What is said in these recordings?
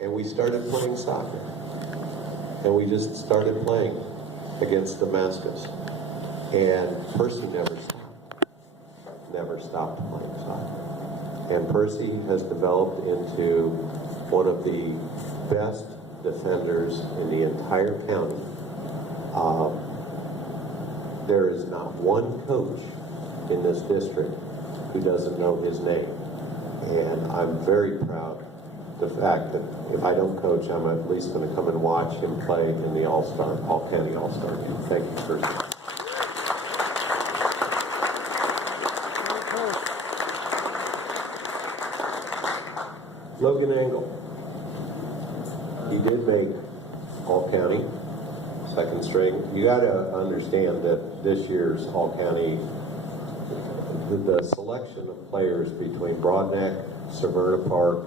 And we started playing soccer. And we just started playing against Damascus. And Percy never stopped playing soccer. And Percy has developed into one of the best defenders in the entire county. There is not one coach in this district who doesn't know his name. And I'm very proud of the fact that if I don't coach, I'm at least going to come and watch him play in the All-County All-Star game. Thank you, Percy. Logan Engel. He did make All-County, second string. You got to understand that this year's All-County, the selection of players between Broadneck, Severna Park,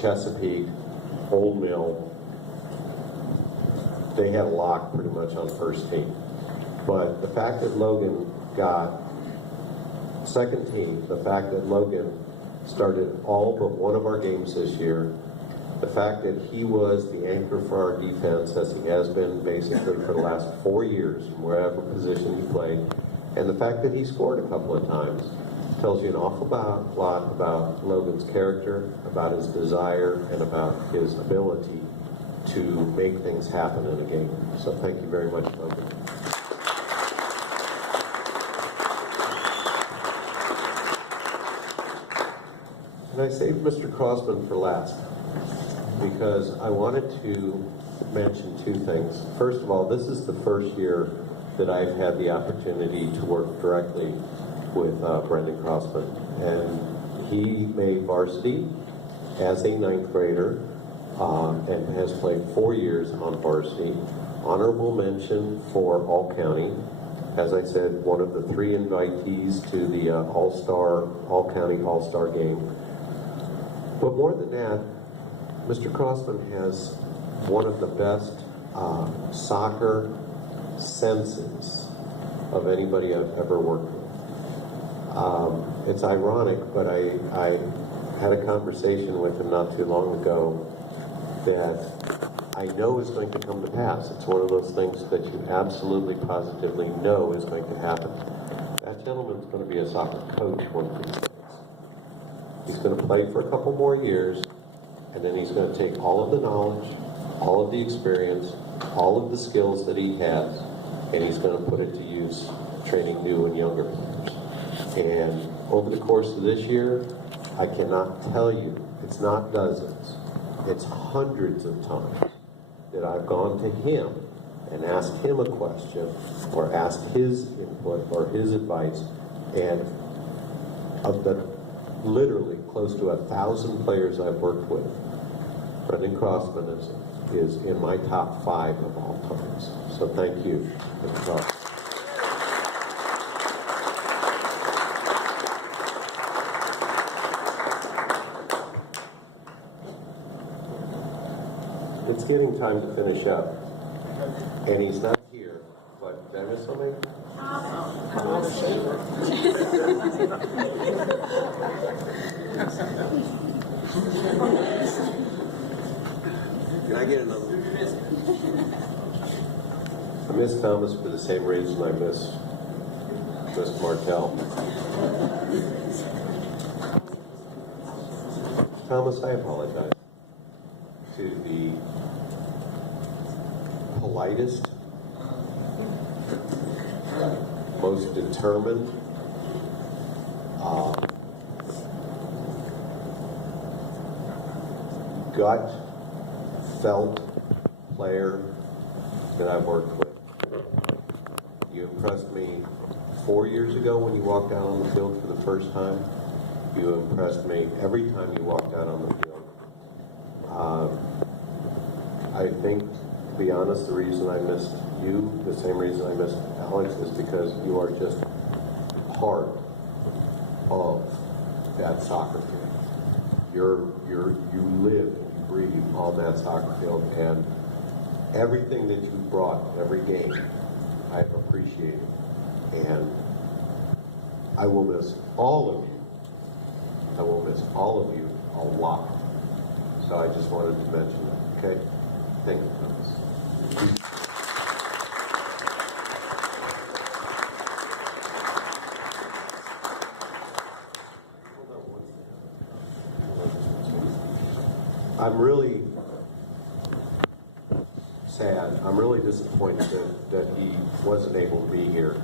Chesapeake, Old Mill, they had a lock pretty much on first team. But the fact that Logan got second team, the fact that Logan started all but one of our games this year, the fact that he was the anchor for our defense, as he has been basically for the last 4 years, wherever position he played, and the fact that he scored a couple of times tells you an awful lot about Logan's character, about his desire, and about his ability to make things happen in a game. So thank you very much, Logan. And I saved Mr. Crossman for last because I wanted to mention two things. First of all, this is the first year that I've had the opportunity to work directly with Brendin Crossman. And he made varsity as a ninth grader and has played 4 years on varsity. Honorable mention for All-County. As I said, one of the 3 invitees to the All-County All-Star game. But more than that, Mr. Crossman has one of the best soccer senses of anybody I've ever worked with. It's ironic, but I had a conversation with him not too long ago that I know is going to come to pass. It's one of those things that you absolutely, positively know is going to happen. That gentleman's going to be a soccer coach one of these days. He's going to play for a couple more years, and then he's going to take all of the knowledge, all of the experience, all of the skills that he has, and he's going to put it to use training new and younger players. And over the course of this year, I cannot tell you, it's not dozens, it's hundreds of times that I've gone to him and asked him a question or asked his input or his advice, and of the literally close to 1,000 players I've worked with, Brendin Crossman is in my top 5 of all times. So thank you, Mr. Crossman. It's getting time to finish up, and he's not here, but did I miss something? Can I get another one? I miss Thomas for the same reason I miss Martell. Thomas, I apologize to the politest, most determined, gut-felt player that I've worked with. You impressed me 4 years ago when you walked out on the field for the first time. You impressed me every time you walked out on the field. I think, to be honest, the reason I missed you, the same reason I missed Alex, is because you are just part of that soccer field. You live and you breathe on that soccer field, and everything that you brought every game, I've appreciated. And I will miss all of you. I will miss all of you a lot. So I just wanted to mention that. Okay? Thank you, Thomas. I'm really sad. I'm really disappointed that he wasn't able to be here.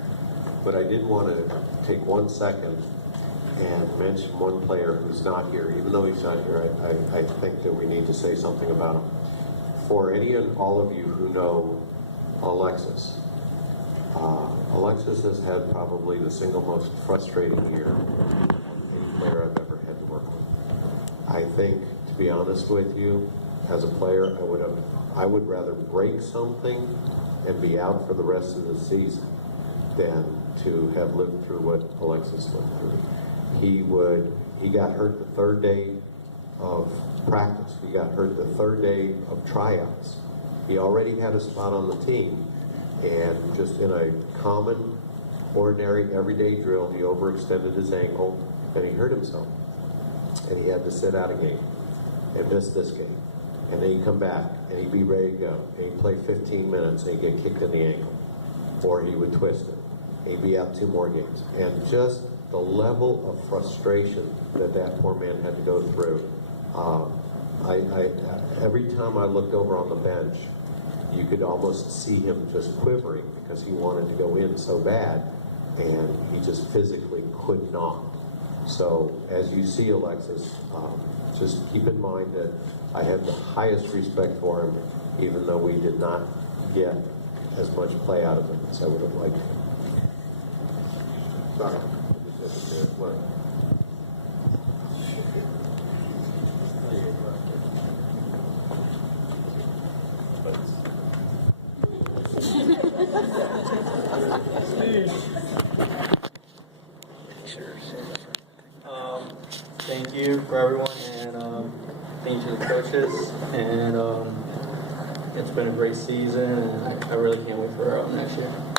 But I did want to take 1 second and mention one player who's not here. Even though he's not here, I think that we need to say something about him. For any and all of you who know Alexis, Alexis has had probably the single most frustrating year of any player I've ever had to work with. I think, to be honest with you, as a player, I would rather break something and be out for the rest of the season than to have lived through what Alexis lived through. He got hurt the third day of practice. He got hurt the third day of tryouts. He already had a spot on the team, and just in a common, ordinary, everyday drill, he overextended his ankle and he hurt himself. And he had to sit out a game and miss this game. And then he'd come back and he'd be ready to go. And he'd play 15 minutes and he'd get kicked in the ankle. Or he would twist it. He'd be out 2 more games. And just the level of frustration that poor man had to go through. Every time I looked over on the bench, you could almost see him just quivering because he wanted to go in so bad, and he just physically could not. So as you see, Alexis, just keep in mind that I have the highest respect for him, even though we did not get as much play out of him as I would have liked. Sorry. What? Thank you for everyone, and thank you to the coaches. And it's been a great season, and I really can't wait for next year.